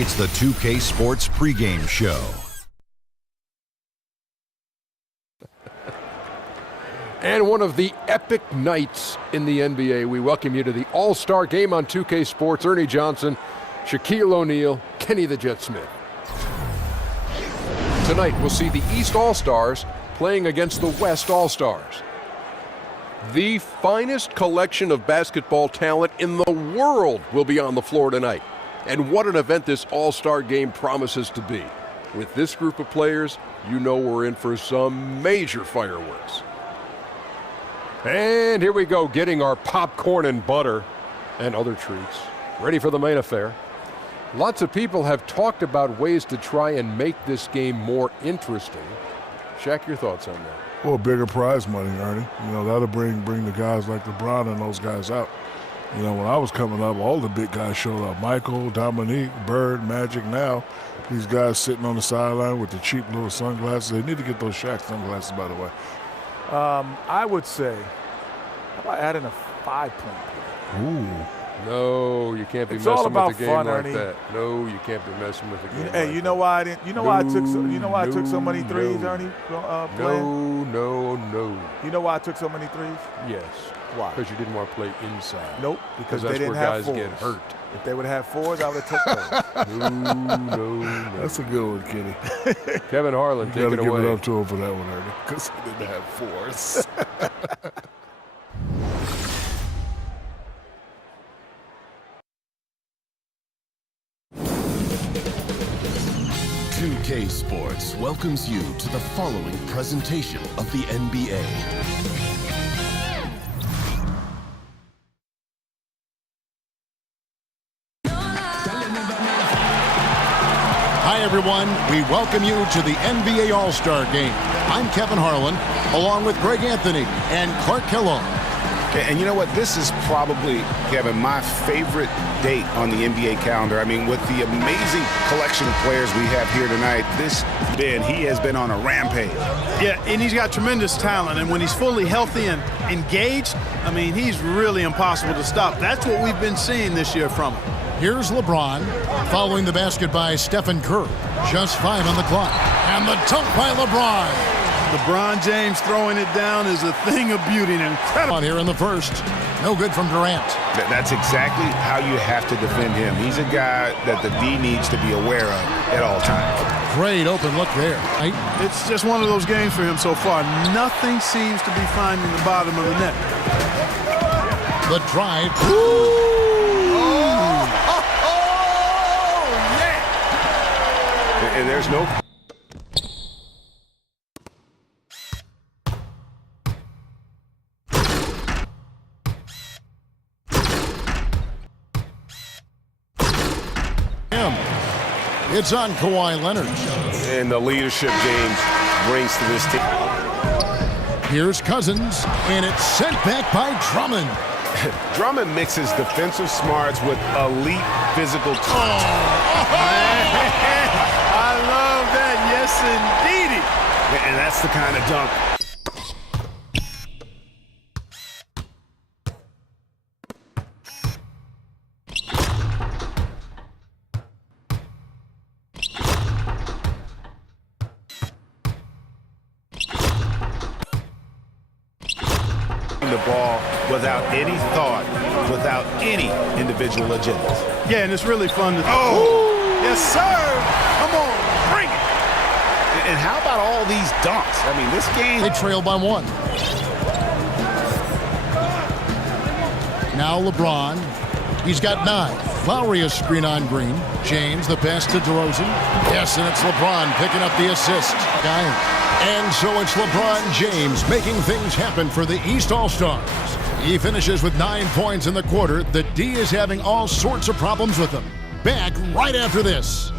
It's the 2K Sports pregame show. And one of the epic nights in the NBA. We welcome you to the All-Star Game on 2K Sports. Ernie Johnson, Shaquille O'Neal, Kenny the Jet Smith. Tonight, we'll see the East All-Stars playing against the West All-Stars. The finest collection of basketball talent in the world will be on the floor tonight. And what an event this All-Star Game promises to be. With this group of players, you know we're in for some major fireworks. And here we go, getting our popcorn and butter and other treats. Ready for the main affair. Lots of people have talked about ways to try and make this game more interesting. Shaq, your thoughts on that? Well, bigger prize money, Ernie. You know, that'll bring the guys like LeBron and those guys out. You know, when I was coming up, all the big guys showed up. Michael, Dominique, Bird, Magic. Now, these guys sitting on the sideline with the cheap little sunglasses. They need to get those Shaq sunglasses, by the way. I would say, how about adding a 5-point play? Ooh. No, you can't be It's messing all about with the game fun, like Ernie. that. No, you can't be messing with the game. Hey, like you know that. why I didn't? You know why I took so? You know why I took so many threes, no. Ernie? Playing? No. You know why I took so many threes? Yes. Why? Because you didn't want to play inside. Nope. Because that's they didn't where have guys fours. get hurt. If they would have had fours, I would have took those. No. That's a good one, Kenny. Kevin Harlan, You take got it to give away. it up to him for that one, Ernie, because he didn't have fours. 2K Sports welcomes you to the following presentation of the NBA. Hi, everyone. We welcome you to the NBA All-Star Game. I'm Kevin Harlan, along with Greg Anthony and Clark Kellogg. And you know what? This is probably, Kevin, my favorite date on the NBA calendar. I mean, with the amazing collection of players we have here tonight, he has been on a rampage. Yeah, and he's got tremendous talent. And when he's fully healthy and engaged, I mean, he's really impossible to stop. That's what we've been seeing this year from him. Here's LeBron, following the basket by Stephen Curry. Just 5 on the clock. And the dunk by LeBron. LeBron James throwing it down is a thing of beauty and incredible. On here in the first. No good from Durant. That's exactly how you have to defend him. He's a guy that the D needs to be aware of at all times. Great open look there. Right? It's just one of those games for him so far. Nothing seems to be finding the bottom of the net. The drive. And there's no... It's on Kawhi Leonard. And the leadership James brings to this team. Here's Cousins, and it's sent back by Drummond. Drummond mixes defensive smarts with elite physical talent. I love that. Yes, indeedy. And that's the kind of dunk. The ball without any thought, without any individual agendas. Yeah, and it's really fun to... Oh! Yes, sir! Come on, bring it! And how about all these dunks? I mean, this game... They trail by 1. Now LeBron. He's got 9. Lowry a screen on Green. James, the pass to DeRozan. Yes, and it's LeBron picking up the assist. And so it's LeBron James making things happen for the East All-Stars. He finishes with 9 points in the quarter. The D is having all sorts of problems with him. Back right after this.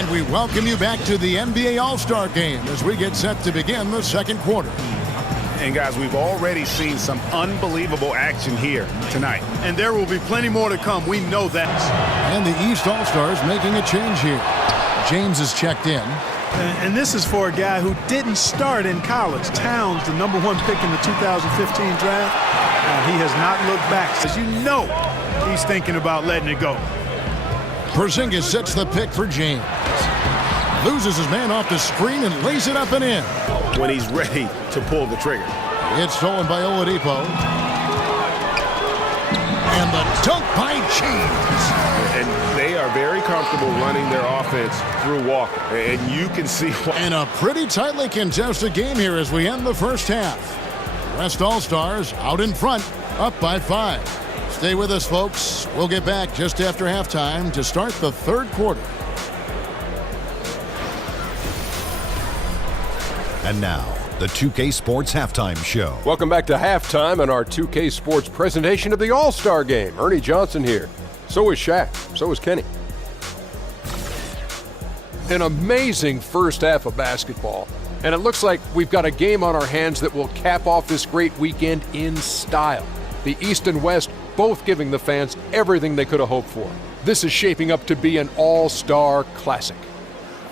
And we welcome you back to the NBA All-Star Game as we get set to begin the second quarter. And guys, we've already seen some unbelievable action here tonight. And there will be plenty more to come. We know that. And the East All-Stars making a change here. James is checked in. And this is for a guy who didn't start in college. Towns, the #1 pick in the 2015 draft. He has not looked back. As you know, he's thinking about letting it go. Porzingis sets the pick for James. Loses his man off the screen and lays it up and in. When he's ready to pull the trigger. It's stolen by Oladipo. And the dunk by James. And they are very comfortable running their offense through Walker. And you can see why. And a pretty tightly contested game here as we end the first half. West All-Stars out in front, up by 5. Stay with us, folks. We'll get back just after halftime to start the third quarter. And now, the 2K Sports Halftime Show. Welcome back to halftime on our 2K Sports presentation of the All-Star Game. Ernie Johnson here. So is Shaq. So is Kenny. An amazing first half of basketball. And it looks like we've got a game on our hands that will cap off this great weekend in style. The East and West both giving the fans everything they could have hoped for. This is shaping up to be an all-star classic.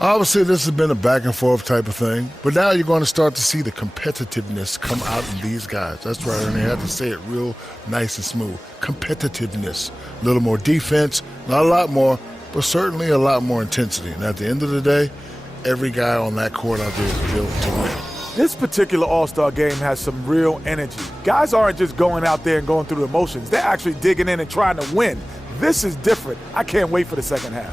Obviously, this has been a back-and-forth type of thing, but now you're going to start to see the competitiveness come out in these guys. That's right, and they have to say it real nice and smooth. Competitiveness. A little more defense, not a lot more, but certainly a lot more intensity. And at the end of the day, every guy on that court out there is built to win. This particular All-Star game has some real energy. Guys aren't just going out there and going through the motions. They're actually digging in and trying to win. This is different. I can't wait for the second half.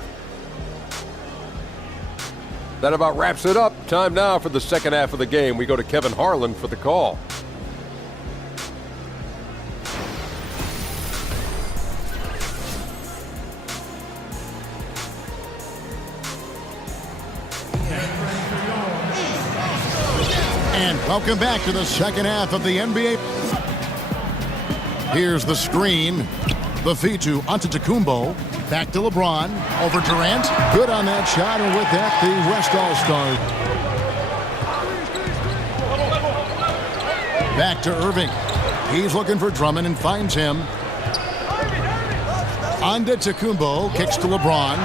That about wraps it up. Time now for the second half of the game. We go to Kevin Harlan for the call. And welcome back to the second half of the NBA. Here's the screen. The feed to Antetokounmpo. Back to LeBron. Over Durant. Good on that shot. And with that, the West All-Stars. Back to Irving. He's looking for Drummond and finds him. Antetokounmpo kicks to LeBron.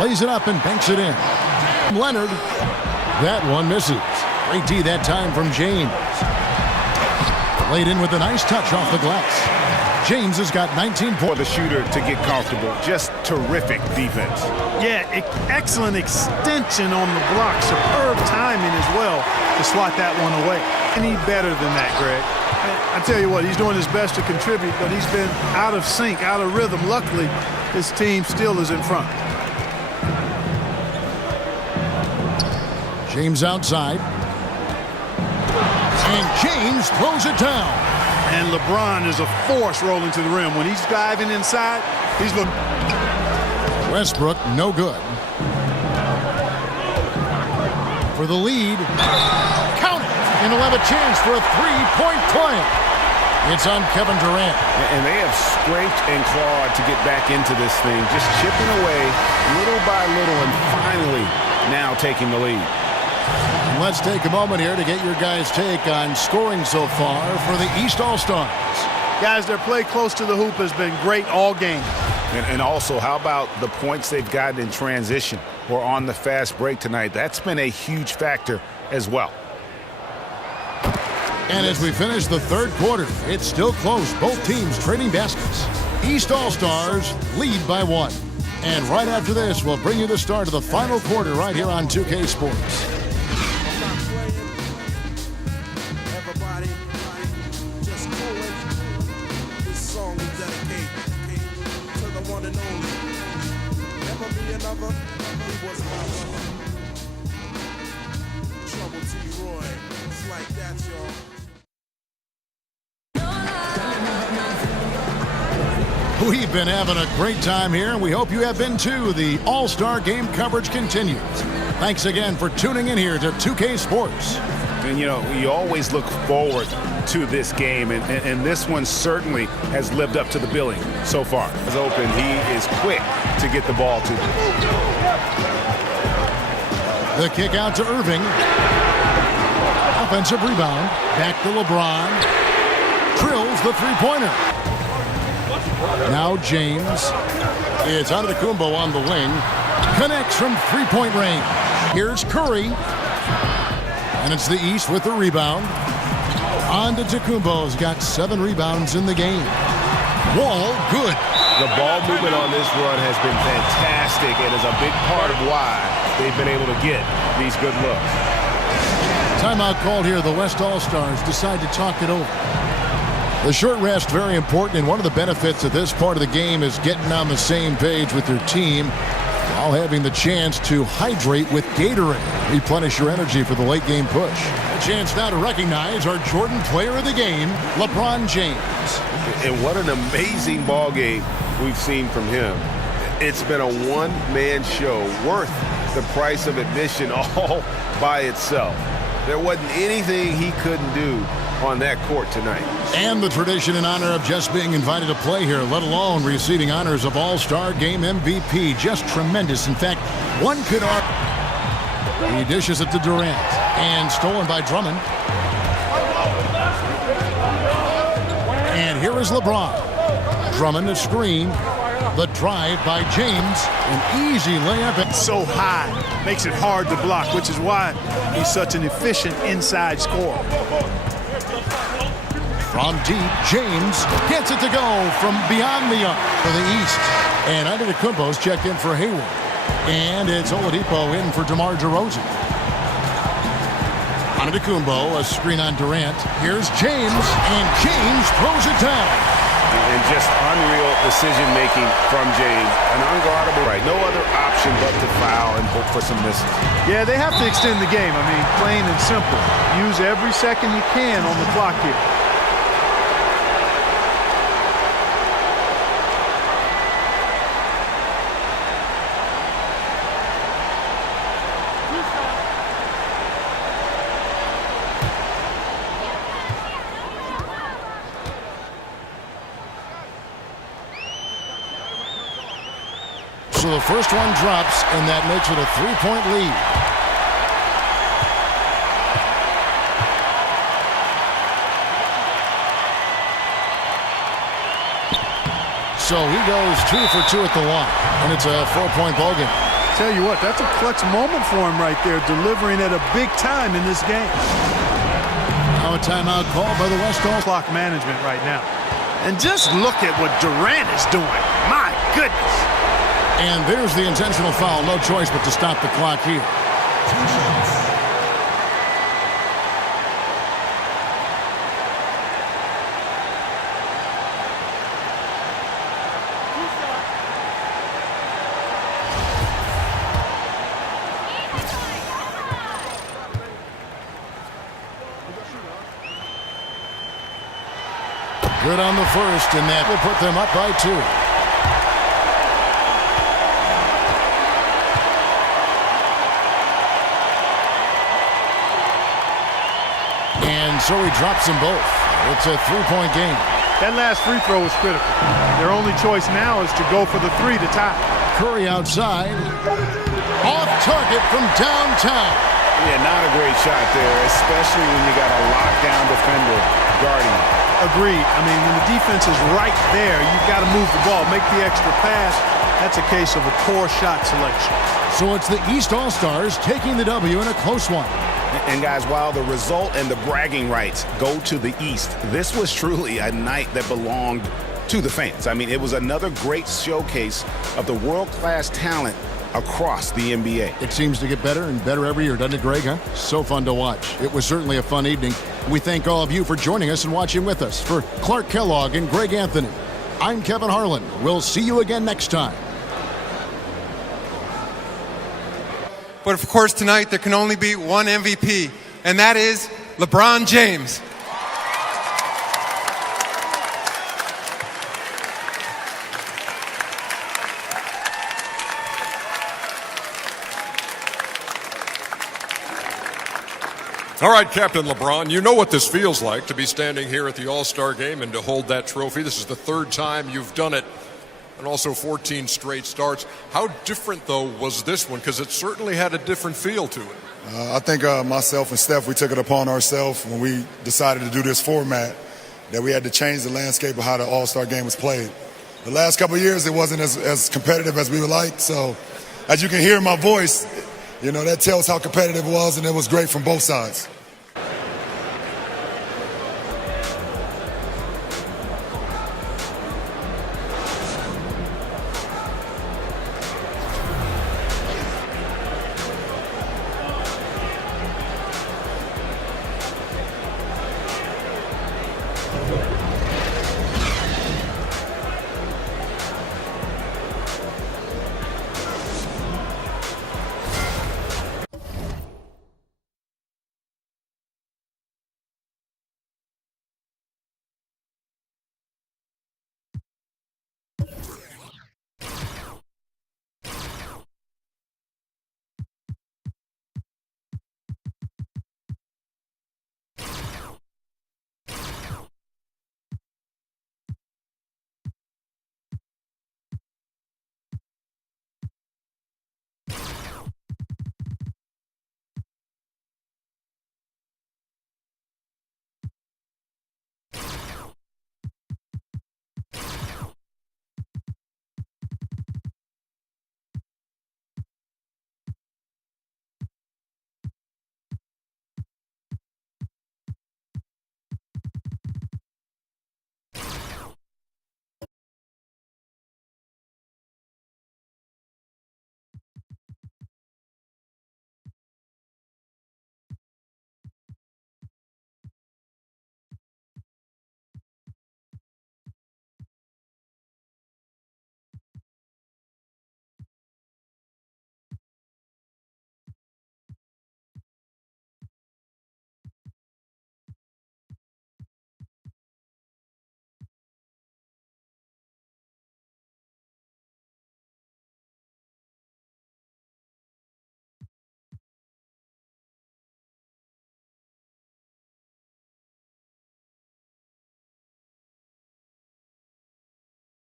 Lays it up and banks it in. Leonard. That one misses. Great D that time from James. Laid in with a nice touch off the glass. James has got 19 points. For the shooter to get comfortable. Just terrific defense. Yeah, excellent extension on the block. Superb timing as well to slot that one away. Any better than that, Greg? I tell you what, he's doing his best to contribute, but he's been out of sync, out of rhythm. Luckily, his team still is in front. James outside. And James throws it down. And LeBron is a force rolling to the rim. When he's diving inside, he's looking. Westbrook, no good. For the lead. Count it. And he'll have a chance for a three-point play. It's on Kevin Durant. And they have scraped and clawed to get back into this thing. Just chipping away little by little and finally now taking the lead. Let's take a moment here to get your guys' take on scoring so far for the East All-Stars. Guys, their play close to the hoop has been great all game. And also, how about the points they've gotten in transition or on the fast break tonight? That's been a huge factor as well. And as we finish the third quarter, it's still close. Both teams trading baskets. East All-Stars lead by 1. And right after this, we'll bring you the start of the final quarter right here on 2K Sports. We've been having a great time here, and we hope you have been too. The All-Star Game coverage continues. Thanks again for tuning in here to 2K Sports. And, you know, you always look forward to this game, and this one certainly has lived up to the billing so far. He's open. He is quick to get the ball to them. The kick out to Irving. offensive rebound. Back to LeBron. Drills the three-pointer. Now James. It's Antetokounmpo on the wing. Connects from three-point range. Here's Curry. And it's the East with the rebound. Antetokounmpo's got 7 rebounds in the game. Wall, good. The ball movement on this run has been fantastic and is a big part of why they've been able to get these good looks. Timeout called here. The West All-Stars decide to talk it over. The short rest, very important, and one of the benefits of this part of the game is getting on the same page with your team while having the chance to hydrate with Gatorade. Replenish your energy for the late game push. A chance now to recognize our Jordan player of the game, LeBron James. And what an amazing ball game we've seen from him. It's been a one-man show worth the price of admission all by itself. There wasn't anything he couldn't do on that court tonight. And the tradition in honor of just being invited to play here, let alone receiving honors of All-Star Game MVP. Just tremendous. In fact, one could argue. He dishes it to Durant. And stolen by Drummond. And here is LeBron. Drummond, a screen. The drive by James. An easy layup. So high. Makes it hard to block, which is why he's such an efficient inside scorer. From deep, James gets it to go from beyond the arc for the East. And Antetokounmpo's checked in for Hayward. And it's Oladipo in for DeMar DeRozan. Antetokounmpo, a screen on Durant. Here's James, and James throws it down. And just unreal decision-making from James. An unguardable right. No other option but to foul and hope for some misses. Yeah, they have to extend the game. I mean, plain and simple. Use every second you can on the clock here. So the first one drops, and that makes it a 3-point lead. So he goes 2 for 2 at the line, and it's a 4-point ball game. Tell you what, that's a clutch moment for him right there, delivering at a big time in this game. Now a timeout called by the West All. Clock management right now. And just look at what Durant is doing. My goodness. And there's the intentional foul. No choice but to stop the clock here. Good on the first, and that will put them up by 2. So he drops them both. It's a 3-point game. That last free throw was critical. Their only choice now is to go for the 3 to tie. Curry outside. Off target from downtown. Yeah, not a great shot there, especially when you got a lockdown defender guarding. Agreed. I mean, when the defense is right there, you've got to move the ball, make the extra pass. That's a case of a poor shot selection. So it's the East All-Stars taking the W in a close one. And guys, while the result and the bragging rights go to the East, this was truly a night that belonged to the fans. I mean, it was another great showcase of the world-class talent across the NBA. It seems to get better and better every year, doesn't it, Greg? Huh? So fun to watch. It was certainly a fun evening. We thank all of you for joining us and watching with us. For Clark Kellogg and Greg Anthony, I'm Kevin Harlan. We'll see you again next time. But of course, tonight there can only be one MVP, and that is LeBron James. All right, Captain LeBron, you know what this feels like to be standing here at the All-Star Game and to hold that trophy. This is the 3rd time you've done it. and also 14 straight starts. How different, though, was this one? Because it certainly had a different feel to it. I think myself and Steph, we took it upon ourselves when we decided to do this format, that we had to change the landscape of how the All-Star game was played. The last couple of years, it wasn't as competitive as we would like. So, as you can hear in my voice, that tells how competitive it was, and it was great from both sides.